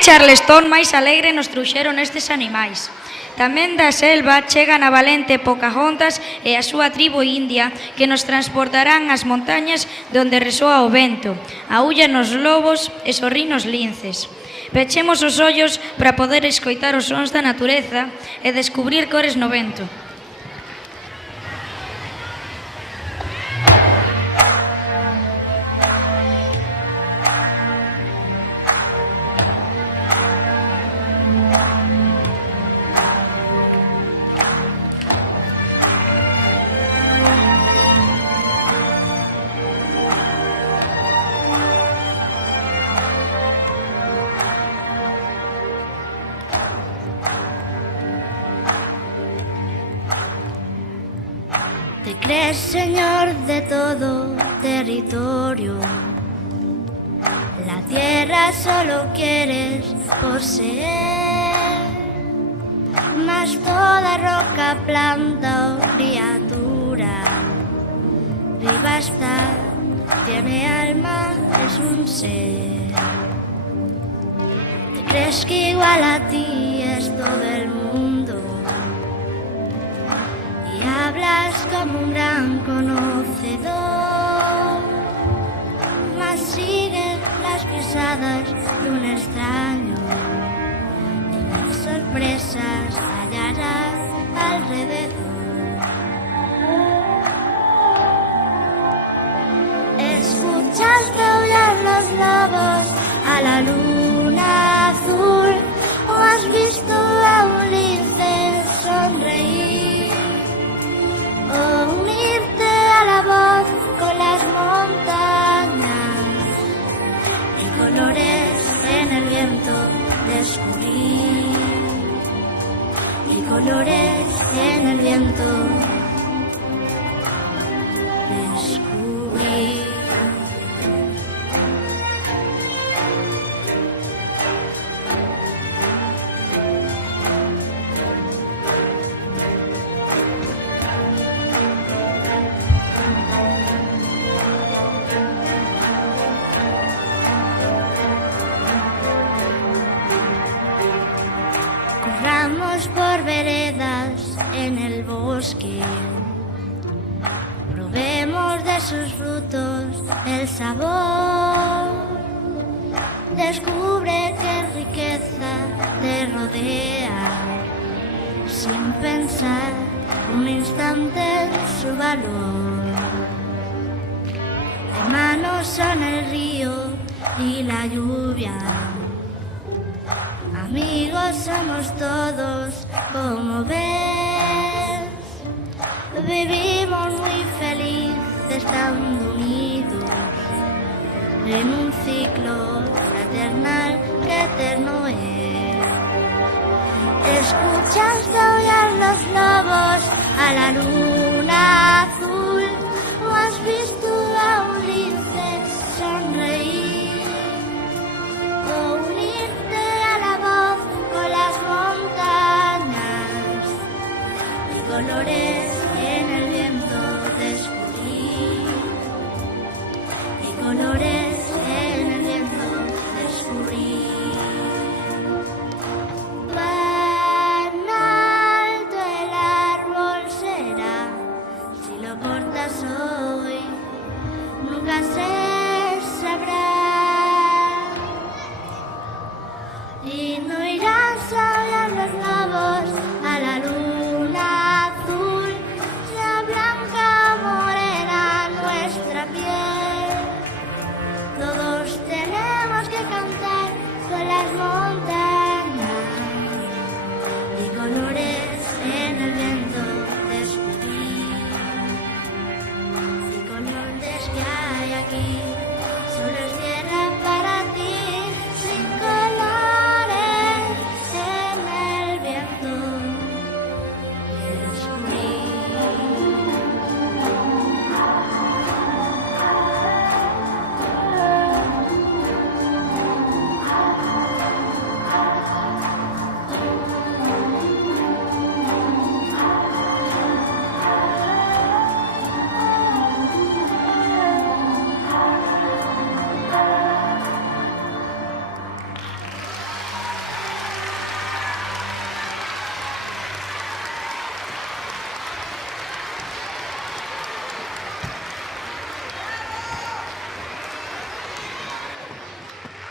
Charleston máis alegre nos trouxeron estes animais. Tamén da selva chegan a valente Pocahontas e a súa tribo india que nos transportarán ás montañas donde resoa o vento, aúllan os lobos e sorrín os linces. Pechemos os ollos para poder escoitar os sons da natureza e descubrir cores no vento. Te crees señor de todo territorio, la tierra solo quieres poseer, mas toda roca, planta o criatura viva está, tiene alma, es un ser. Te crees que igual a ti es todo el mundo, hablas como un gran conocedor, mas sigues las pisadas de un extraño y las sorpresas hallarás alrededor. ¿Escuchaste aullar los lobos a la luna azul o has visto a un lince sonreír? O unirte a la voz con las montañas y colores en el viento descubrir, y colores en el viento descubrir. Corramos por veredas en el bosque, probemos de sus frutos el sabor, descubre qué riqueza te rodea, sin pensar un instante en su valor. Hermanos son el río y la lluvia, amigos somos todos, como ves, vivimos muy felices estando unidos en un ciclo fraternal que eterno es. ¿Escuchaste aullar los lobos a la luna azul o has visto a un lince sonreír? O unirte a la voz con las montañas y colores en el viento descubrir, y colores en el viento descubrir. Pan alto el árbol será, si lo cortas hoy nunca se sabrá. Y no